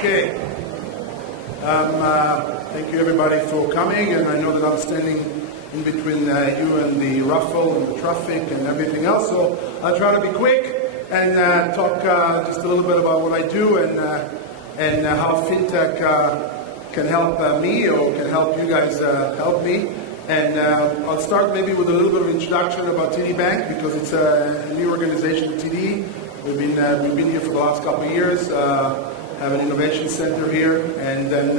Okay. Thank you everybody for coming, and I know that I'm standing in between you and the ruffle and the traffic and everything else, so I'll try to be quick and talk just a little bit about what I do and how Fintech can help me or can help you guys help me. And I'll start maybe with a little bit of introduction about TD Bank, because it's a new organization, TD. We've been here for the last couple of years, have an innovation center here, and then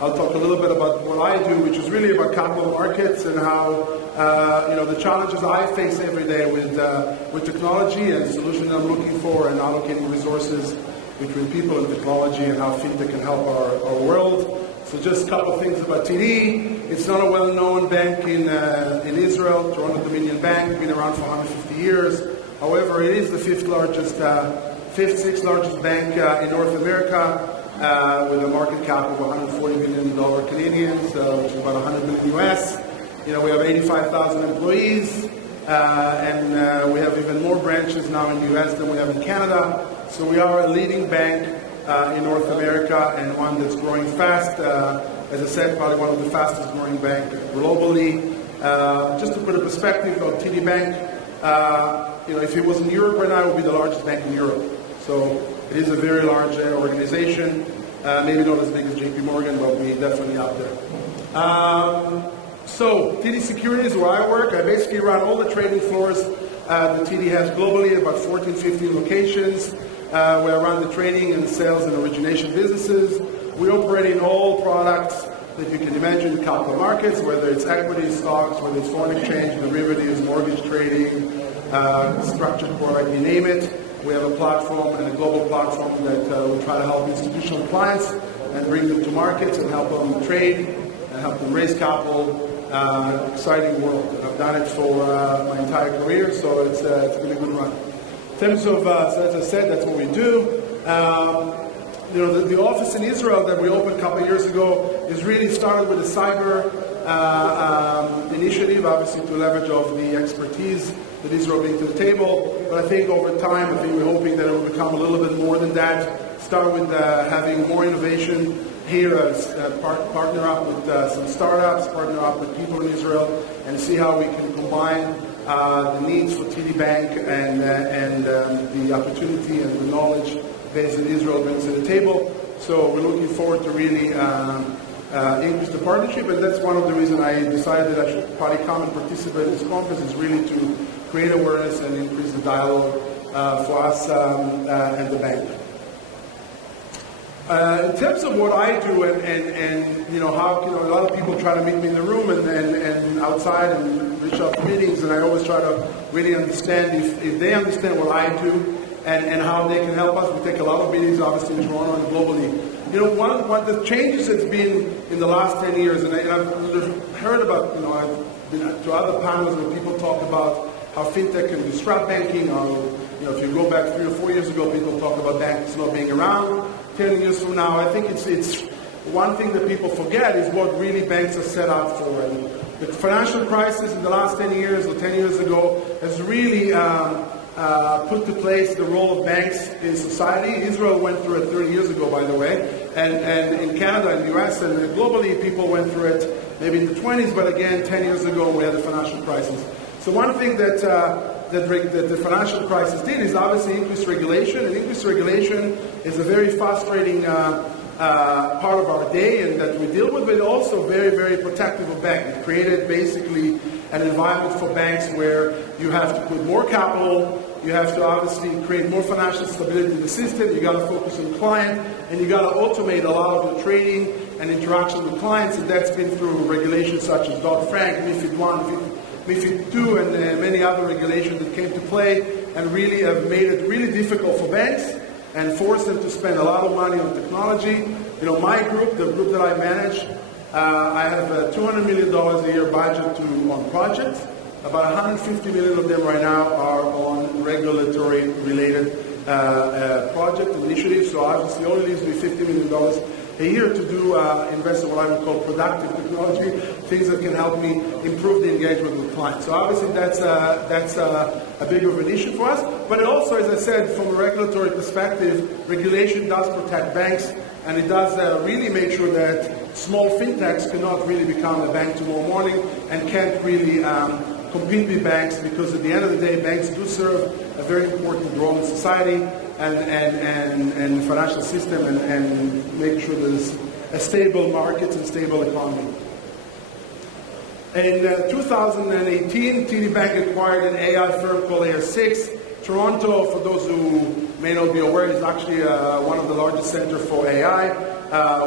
I'll talk a little bit about what I do, which is really about capital markets and how the challenges I face every day with technology and solutions I'm looking for, and allocating resources between people and technology, and how Fintech can help our world. So just a couple of things about TD. It's not a well-known bank in Israel, Toronto Dominion Bank, been around for 150 years. However, it is the sixth largest bank in North America, with a market cap of $140 billion Canadian, which is about 100 million US. We have 85,000 employees, and we have even more branches now in the US than we have in Canada. So we are a leading bank in North America, and one that's growing fast. As I said, probably one of the fastest growing banks globally. Just to put a perspective on TD Bank, if it was in Europe right now, it would be the largest bank in Europe. So it is a very large organization, maybe not as big as JP Morgan, but we're definitely out there. So TD Securities, where I work, I basically run all the trading floors that TD has globally, about 14, 15 locations, where I run the trading and sales and origination businesses. We operate in all products that you can imagine in capital markets, whether it's equities, stocks, whether it's foreign exchange, derivatives, mortgage trading, structured product, you name it. We have a platform and a global platform that we try to help institutional clients and bring them to markets and help them trade and help them raise capital. Exciting world. And I've done it for my entire career, so it's been a good run. In terms of, so as I said, that's what we do. The office in Israel that we opened a couple of years ago is really started with a cyber initiative, obviously to leverage off the expertise that Israel brings to the table. But I think over time, we're hoping that it will become a little bit more than that. Start with having more innovation here, partner up with some startups, partner up with people in Israel, and see how we can combine the needs for TD Bank and the opportunity and the knowledge base that Israel brings to the table. So we're looking forward to really increase the partnership, and that's one of the reasons I decided that I should probably come and participate in this conference, is really to create awareness and increase the dialogue for us and the bank. In terms of what I do and how a lot of people try to meet me in the room and outside and reach out to meetings, and I always try to really understand if they understand what I do and how they can help us. We take a lot of meetings, obviously, in Toronto and globally. One of the changes that's been in the last 10 years, and I've heard about, I've been to other panels where people talk about how Fintech can disrupt banking, or, if you go back 3 or 4 years ago, people talk about banks not being around. 10 years from now, I think it's one thing that people forget is what really banks are set up for. And the financial crisis in the last 10 years or 10 years ago has really put to place the role of banks in society. Israel went through it 30 years ago, by the way, and in Canada and the US and globally, people went through it maybe in the 20s, but again, 10 years ago, we had the financial crisis. So one thing that the financial crisis did is obviously increase regulation, and increased regulation is a very frustrating part of our day and that we deal with, but also very, very protective of banks. It created basically an environment for banks where you have to put more capital, you have to obviously create more financial stability in the system, you got to focus on the client, and you got to automate a lot of the trading and interaction with clients, and that's been through regulations such as Dodd-Frank, MiFID 1, MiFID 2, and many other regulations that came to play and really have made it really difficult for banks and forced them to spend a lot of money on technology. My group, the group that I manage, I have $200 million a year budget on projects. About 150 million of them right now are on regulatory related project initiatives. So obviously only leaves me $50 million a a year to do invest in what I would call productive technology, things that can help me improve the engagement with clients. So obviously that's a big of an issue for us. But it also, as I said, from a regulatory perspective, regulation does protect banks, and it does really make sure that small fintechs cannot really become a bank tomorrow morning and can't really compete with banks, because at the end of the day, banks do serve a very important role in society and the financial system, and make sure there's a stable markets and stable economy. In 2018, TD Bank acquired an AI firm called AR6. Toronto, for those who may not be aware, is actually one of the largest centers for AI.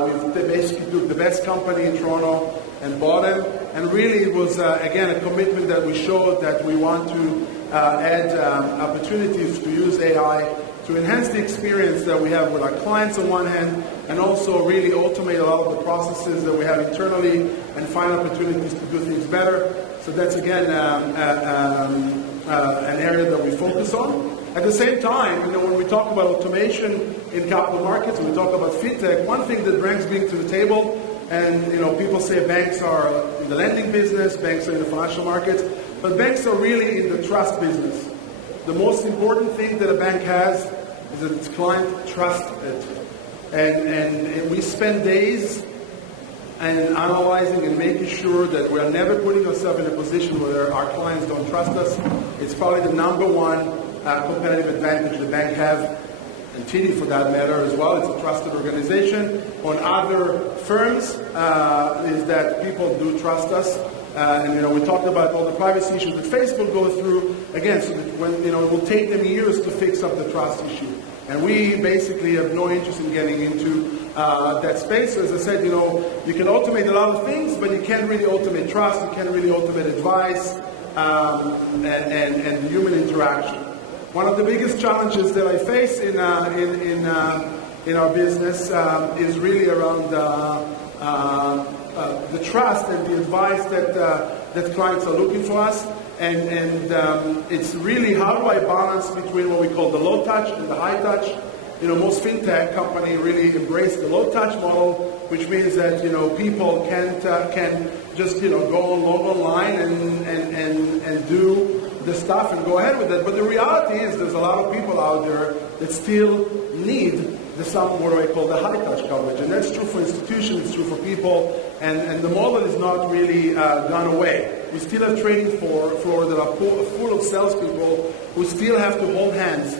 We've basically took the best company in Toronto and bought them. And really it was, again, a commitment that we showed that we want to add opportunities to use AI to enhance the experience that we have with our clients on one hand, and also really automate a lot of the processes that we have internally and find opportunities to do things better. So that's, again, an area that we focus on. At the same time, when we talk about automation in capital markets, when we talk about fintech, one thing that banks bring to the table, and people say banks are in the lending business, banks are in the financial markets, but banks are really in the trust business. The most important thing that a bank has is that its client trusts it. And we spend days and analyzing and making sure that we are never putting ourselves in a position where our clients don't trust us. It's probably the number one competitive advantage the bank has, and TD for that matter as well. It's a trusted organization. On other firms, is that people do trust us. And we talked about all the privacy issues that Facebook goes through. Again, so that when it will take them years to fix up the trust issue. And we basically have no interest in getting into that space. So as I said, you can automate a lot of things, but you can't really automate trust. You can't really automate advice and human interaction. One of the biggest challenges that I face in our business is really around the trust and the advice that clients are looking for us. And it's really, how do I balance between what we call the low touch and the high touch? Most fintech companies really embrace the low touch model, which means that people can just go online and do the stuff and go ahead with it. But the reality is there's a lot of people out there that still need what I call the high touch coverage, and that's true for institutions, it's true for people, and the model is not really gone away. We still have trading floors that are full of salespeople who still have to hold hands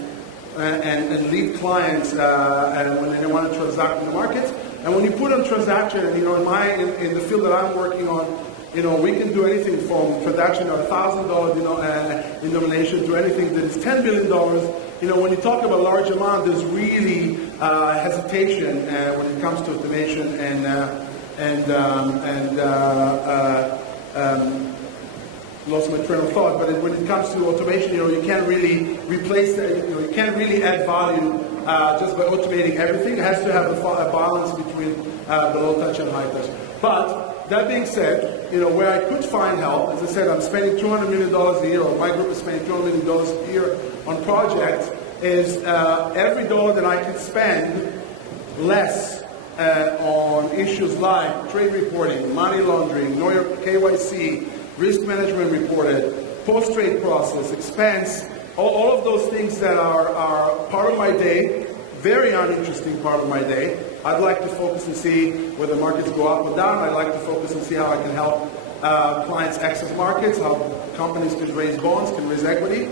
and lead clients when they want to transact in the markets. And when you put on transaction, and in the field that I'm working on, we can do anything from transaction of $1,000 in denomination to anything that is $10 billion. When you talk about a large amount, there's really hesitation when it comes to automation lost my train of thought. But when it comes to automation, you can't really replace you can't really add value just by automating everything. It has to have a balance between the low touch and high touch. But that being said, where I could find help, as I said, I'm spending $200 million a year, or my group is spending $200 million a year on projects, is every dollar that I could spend less on issues like trade reporting, money laundering, know your KYC, risk management reported, post-trade process, expense, all of those things that are part of my day, very uninteresting part of my day. I'd like to focus and see whether markets go up or down. I'd like to focus and see how I can help clients access markets, how companies can raise bonds, can raise equity.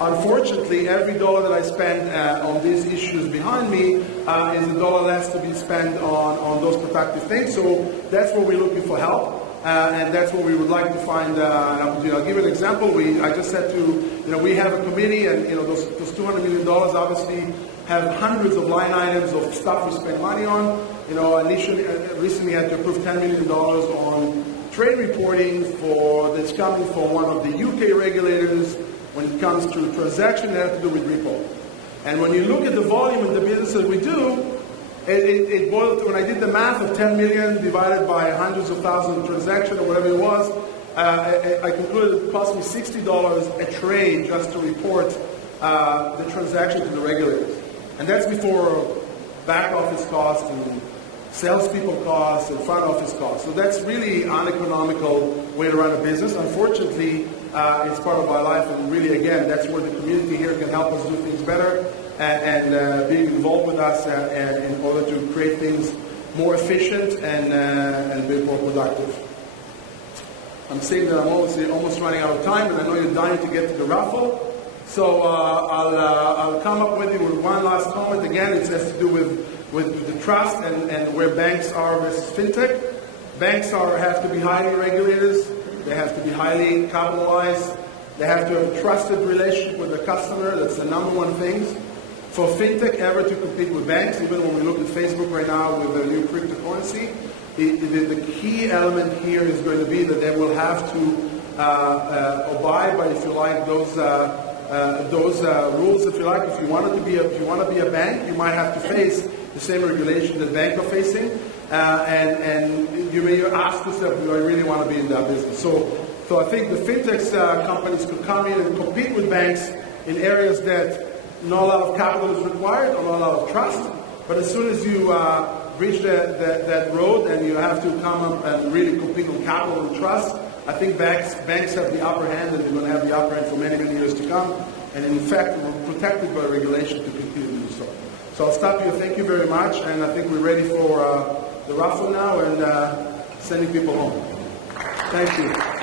Unfortunately, every dollar that I spend on these issues behind me is a dollar less to be spent on those productive things. So that's where we're looking for help. And that's what we would like to find an opportunity. I'll give you an example. I just said we have a committee, and those $200 million obviously have hundreds of line items of stuff we spend money on. Recently had to approve $10 million on trade reporting that's coming from one of the UK regulators when it comes to transactions that have to do with repo. And when you look at the volume and the businesses we do, it boiled to, when I did the math of 10 million divided by hundreds of thousands of transactions or whatever it was, I concluded it cost me $60 a trade just to report the transaction to the regulators. And that's before back office costs and salespeople costs and front office costs. So that's really uneconomical way to run a business. Unfortunately, it's part of our life, and really, again, that's where the community here can help us do things better and being involved with us in order to create things more efficient and a bit more productive. I'm saying that I'm almost running out of time, and I know you're dying to get to the raffle. So I'll come up with you with one last comment. Again, it has to do with the trust and where banks are versus fintech. Banks have to be highly regulated. They have to be highly capitalized. They have to have a trusted relationship with the customer. That's the number one thing. For fintech ever to compete with banks, even when we look at Facebook right now with the new cryptocurrency, the key element here is going to be that they will have to abide by, if you like, those rules. If you like, if you want to be a bank, you might have to face the same regulation that banks are facing, and you may ask yourself, do I really want to be in that business? So I think the fintech companies could come in and compete with banks in areas that not a lot of capital is required or not a lot of trust. But as soon as you reach that road and you have to come up and really compete on capital and trust, I think banks have the upper hand, and they're going to have the upper hand for many, many years to come. And in fact, we're protected by regulation to continue to do so. So I'll stop here. Thank you very much. And I think we're ready for the raffle now and sending people home. Thank you.